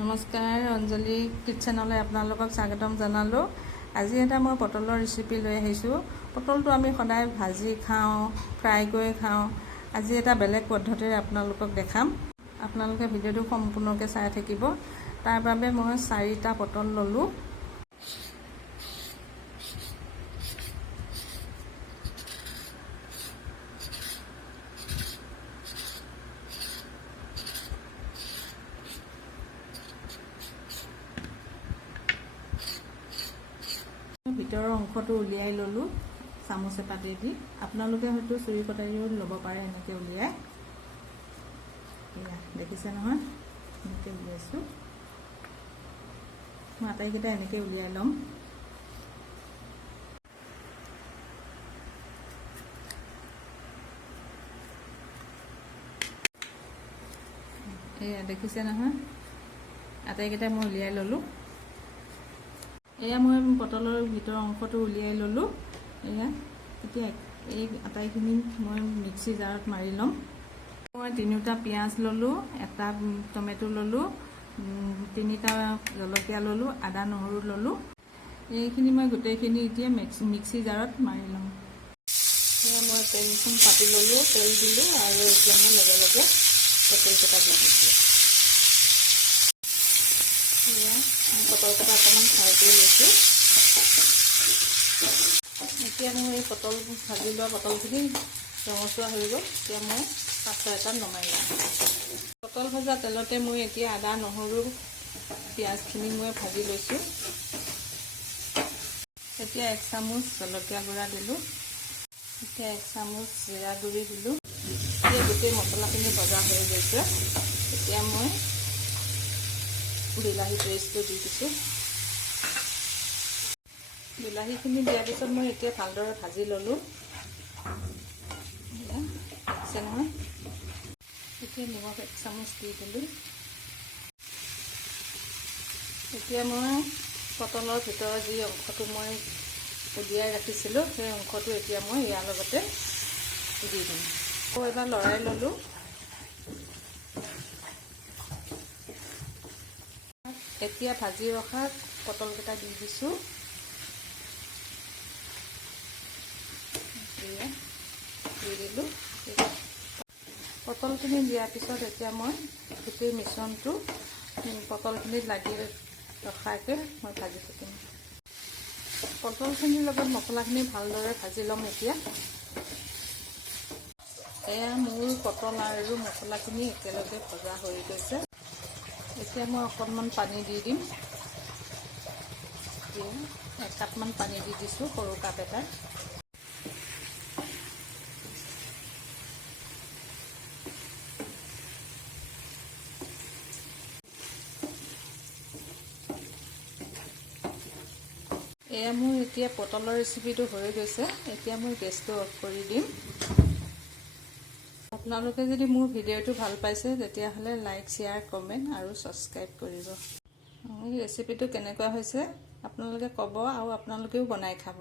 নমস্কাৰ, অঞ্জলি কিটচেনলৈ আপোনালোকক স্বাগতম জনালোঁ। আজি এটা মই পটলৰ ৰেচিপি লৈ আহিছোঁ। পটলটো আমি সদায় ভাজি খাওঁ, ফ্ৰাই কৰি খাওঁ। আজি এটা বেলেগ পদ্ধতিৰে আপোনালোকক দেখাম। আপোনালোকে ভিডিঅ'টো সম্পূৰ্ণকৈ চাই থাকিব। তাৰ বাবে মই 4টা পটল ল'লোঁ। ভিতৰৰ অংশটো উলিয়াই ল'লোঁ চামুচ এটাতে দি। আপোনালোকে হয়তো চুৰি কটাৰীও ল'ব পাৰে এনেকৈ উলিয়াই। এয়া দেখিছে নহয়, এনেকৈ উলিয়াইছোঁ। মই আটাইকেইটা এনেকৈ উলিয়াই ল'ম। এয়া দেখিছে নহয়, আটাইকেইটা মই উলিয়াই ল'লোঁ। এয়া মই পটলৰ ভিতৰৰ অংশটো উলিয়াই ল'লোঁ। এয়া এতিয়া এই আটাইখিনি মই মিক্সি জাৰত মাৰি ল'ম। মই 3টা পিঁয়াজ ল'লোঁ, 1টা টমেটো ল'লোঁ, 3টা জলকীয়া ল'লোঁ, আদা নহৰু ল'লোঁ। এইখিনি মই গোটেইখিনি এতিয়া মিক্সি জাৰত মাৰি ল'ম। এয়া মই পেনখন পাতি ল'লোঁ, তেল দিলোঁ আৰু এতিয়া মই লগে লগে পটলকেইটা দি দিছোঁ। এয়া পটলকেইটা অকণমান ফ্ৰাই কৰি লৈছোঁ। এতিয়া মই এই পটল ভাজি লোৱা পটলখিনি ৰঙচুৱা হৈ গ'ল। এতিয়া মই পাত্ৰ এটাত নমাই লওঁ। পটল ভজা তেলতে মই এতিয়া আদা নহৰু পিঁয়াজখিনি মই ভাজি লৈছোঁ। এতিয়া 1 চামুচ জলকীয়া গুড়া দিলোঁ। এতিয়া 1 চামুচ জিৰা গুড়ি দিলোঁ। এতিয়া গোটেই মছলাখিনি ভজা হৈ গৈছে। এতিয়া মই বিলাহী পেষ্টটো দি দিছোঁ। বিলাহীখিনি দিয়াৰ পিছত মই এতিয়া ভালদৰে ভাজি ল'লোঁ। আছে নহয়, এতিয়া নিমখ 1 চামুচ দি দিলোঁ। এতিয়া মই পটলৰ ভিতৰৰ যি অংশটো মই উলিয়াই ৰাখিছিলোঁ, সেই অংশটো এতিয়া মই ইয়াৰ লগতে দি দিম। আকৌ এবাৰ লৰাই ল'লোঁ। এতিয়া ভাজি ৰখা পটলকেইটা দি দিছোঁ। দি দিলোঁ। পটলখিনি দিয়াৰ পিছত এতিয়া মই গোটেই মিশ্ৰণটো পটলখিনিত লাগি ৰখাকৈ মই ভাজি থাকিম। পটলখিনিৰ লগত মছলাখিনি ভালদৰে ভাজি ল'ম। এতিয়া এয়া মোৰ পটল আৰু মছলাখিনি একেলগে ভজা হৈ গৈছে। এতিয়া মই অকণমান পানী দি দিম। 1 কাপমান পানী দি দিছোঁ, সৰু কাপ এটাত। এয়া মোৰ এতিয়া পটলৰ ৰেচিপিটো হৈ গৈছে। এতিয়া মই গেছটো অফ কৰি দিম। আপোনালোকে যদি মোৰ ভিডিঅ'টো ভাল পাইছে তেতিয়াহ'লে লাইক, শ্বেয়াৰ, কমেণ্ট আৰু ছাবস্ক্ৰাইব কৰিব। এই ৰেচিপিটো কেনেকুৱা হৈছে আপোনালোকে ক'ব আৰু আপোনালোকেও বনাই খাব।